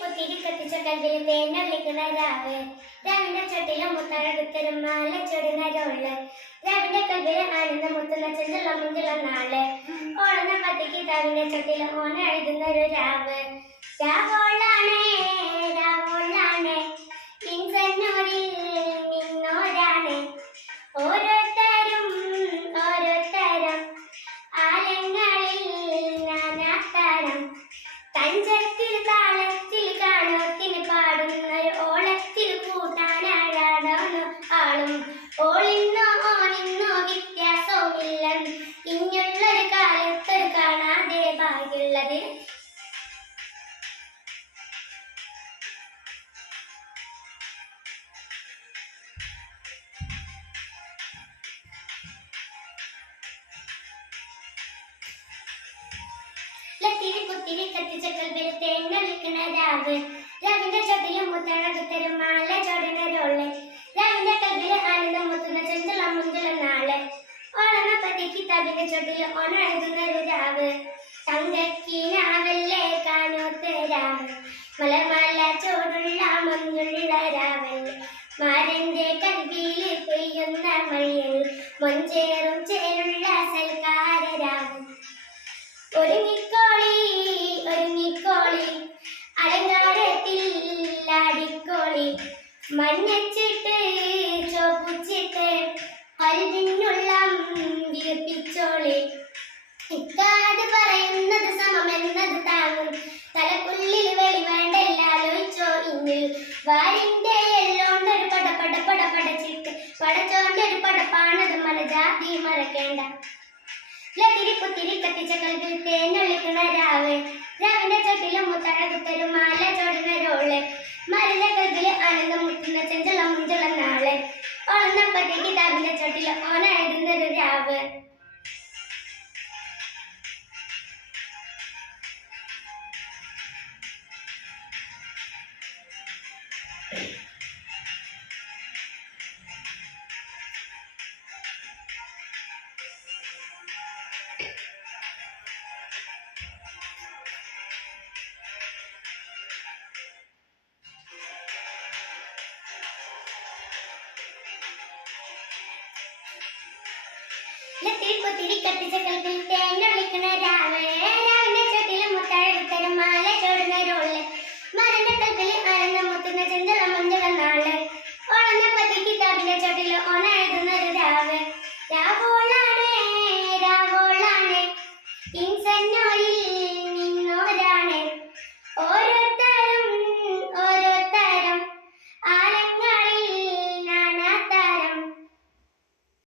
പുത്തിരി കത്തിച്ച കല്ലിൽ തേനൊലിക്കുന്ന രാവ്. രാവിന്റെ ചട്ടിലും മുത്തഴകുത്തരും മാല ചൊടുന്ന രോൾ. രാവിന്റെ ആനന്ദ മുത്തുന്ന ചെന്തുള്ള മുഞ്ചുള്ള നാൾ. ഓളന്ന പത്തിക്ക് താവിന്റെ ചട്ടിലും ഓന എഴുതുന്ന ഒരു രാവ്. രാവോളാണേ തഞ്ചത്തിൽ താളത്തിൽ കാണോത്തിന് പാടുന്ന ഓളത്തിൽ കൂട്ടാനാരാടാണ് ആളും? ലത്തിരി കുത്തിരി കത്തിച്ച കൽവിൽ തേനൊളിക്കുന്ന രാവ്. രാവിന്റെ ചട്ടിലും മുത്തഴകുത്തരും മാല ചോടുന്ന രോൾ. രാവിന്റെ കൽബിൽ ആനന്ദം മുത്തുന്ന ചെഞ്ചുള്ള മുഞ്ചുള്ള നാൾ. ഓളന്ന പതിക്ക് തവിന്റെ ചട്ടിൽ ഓണഴുതുന്ന ഒരു രാവ്. രാവ്. മലർമാല ചോടുള്ള മഞ്ഞുള്ള രാവല്ലേ മാരന്റെ പട പട ഒരു പടപ്പാണത് മല മലജാതി മറക്കേണ്ട. ലത്തിരി പുത്തിരി കത്തിച്ച കൽവിൽ രാവിന്റെ ചട്ടിലും മുത്തഴകുത്തരും മാല ചോടുന്ന മരുന്ന കൽവിൽ ആനന്ദം മുട്ടുന്ന ചെഞ്ചുള്ള മുഞ്ചുള്ള നാൾ. ഓണപ്പത്തേക്ക് കിതാബിന്റെ ഓനായിരുന്നൊരു രാവ് Thank രാവ്. വെള്ളത്തിൽ കുത്തിരി കത്തിച്ച കൽപ്പിൽ തേൻ ഒളിക്കണ രാവണ രാവിലെ ചട്ടില മുത്താഴ ഉത്തരം മാല ചോടുന്ന റോൾ മരണ്ട കൽപ്പിൽ അരങ്ങ മുത്തുന്ന ചെഞ്ചല മഞ്ഞള നാൾ. ഓളന്ന പതിക്ക് താപിലെ ചട്ടില ഓണ എഴുതുന്ന ഒരു രാവ്. രാവോളാണ് രാവോളാണ് കിങ്സന്നോയി